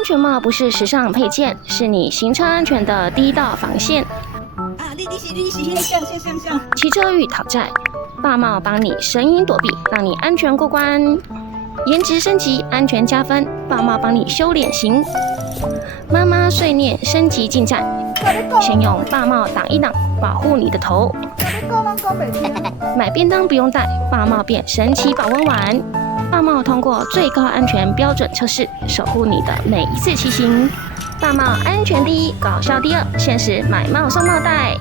安全帽不是时尚配件，是你行车安全的第一道防线。你像。骑车遇讨债，爸帽帮你神隐躲避，让你安全过关。颜值升级，安全加分，爸帽帮你修脸型。妈妈碎念升级进站，先用爸帽挡一挡，保护你的头。买便当不用带，爸帽变神奇保温碗。爸帽通过最高安全标准测试，守护你的每一次骑行。爸帽安全第一，搞笑第二，限时买帽送帽带。